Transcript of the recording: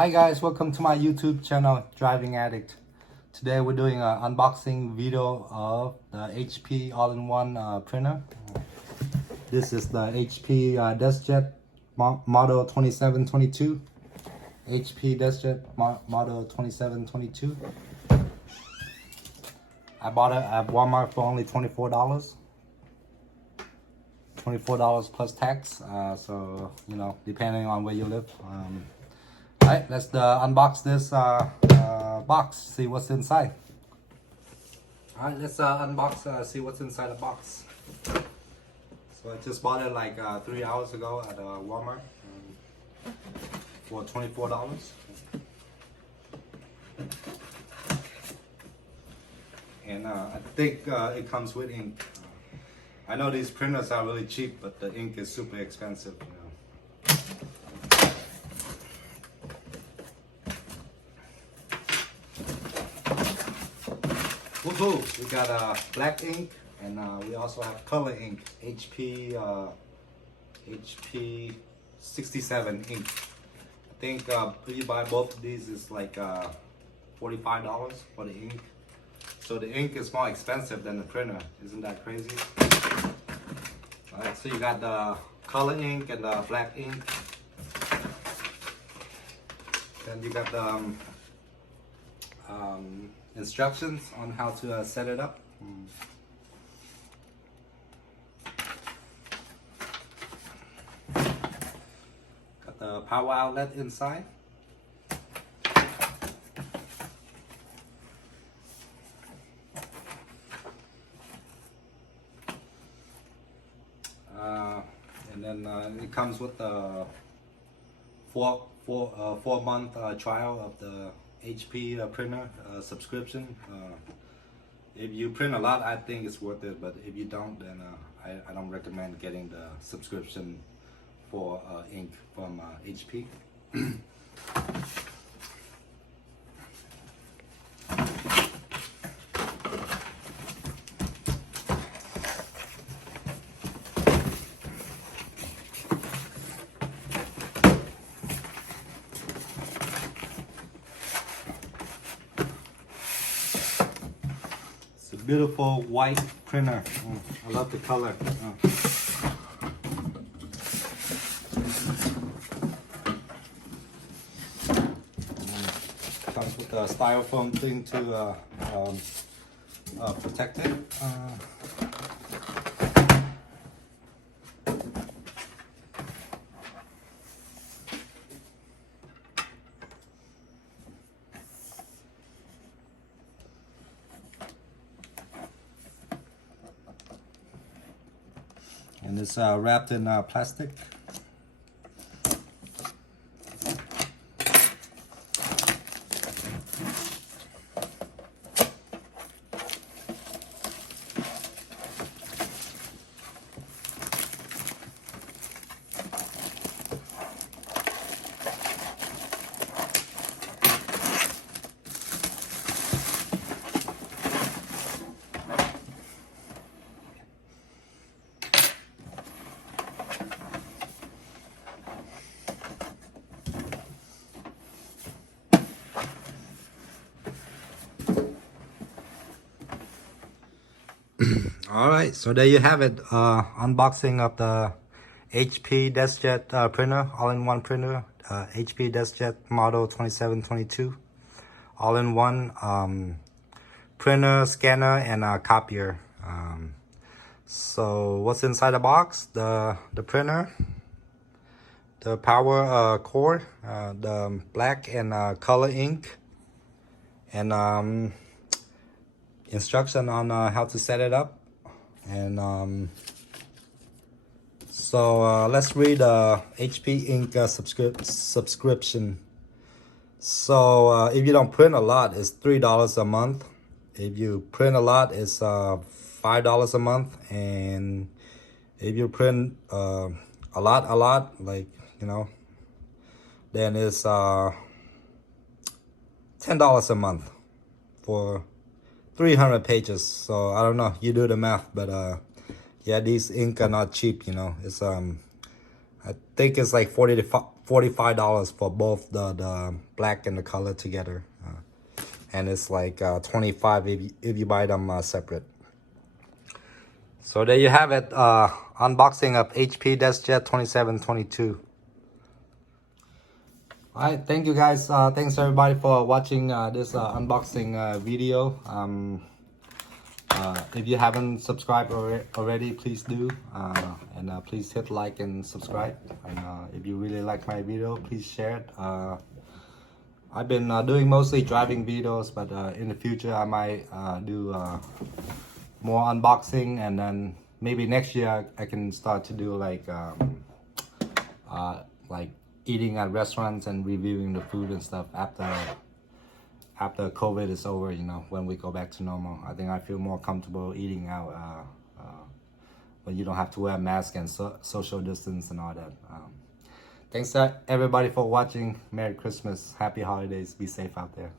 Hi guys, welcome to my YouTube channel, Driving Addict. Today we're doing an unboxing video of the HP all-in-one printer. This is the HP DeskJet model 2722. HP DeskJet model 2722. I bought it at Walmart for only $24. $24 plus tax, so you know, depending on where you live. Alright, let's unbox this box, see what's inside. Alright, let's unbox, see what's inside the box. So I just bought it like 3 hours ago at Walmart for $24. And I think it comes with ink. I know these printers are really cheap, but the ink is super expensive, you know. Woohoo! We got black ink, and we also have color ink, HP 67 ink. I think if you buy both of these, it's like $45 for the ink. So the ink is more expensive than the printer. Isn't that crazy? Alright, so you got the color ink and the black ink. Then you got the instructions on how to set it up. Got the power outlet inside. And then it comes with the four month trial of the HP printer subscription. If you print a lot, I think it's worth it, but if you don't, then I don't recommend getting the subscription for ink from HP. Beautiful white printer. I love the color. Comes with a styrofoam thing to protect it. And it's wrapped in plastic. All right, so there you have it. Unboxing of the HP DeskJet printer, all-in-one printer. HP DeskJet model 2722. All-in-one printer, scanner, and copier. So what's inside the box? The printer, the power cord, the black and color ink, and instruction on how to set it up. And so let's read HP ink subscription. So if you don't print a lot, it's $3 a month. If you print a lot, it's $5 a month. And if you print a lot, like, you know, then it's $10 a month for 300 pages. So I don't know, you do the math, but yeah, these ink are not cheap, you know. It's I think it's like $40 to $45 for both the black and the color together. And it's like 25 if you buy them separate. So there you have it, unboxing of HP DeskJet 2722. Alright, thank you guys. Thanks everybody for watching this unboxing video. If you haven't subscribed already, please do. And please hit like and subscribe. And if you really like my video, please share it. I've been doing mostly driving videos, but in the future I might do more unboxing, and then maybe next year I can start to do like eating at restaurants and reviewing the food and stuff after COVID is over, you know, when we go back to normal. I think I feel more comfortable eating out when you don't have to wear a mask and social distance and all that. Thanks everybody for watching. Merry Christmas, happy holidays, be safe out there.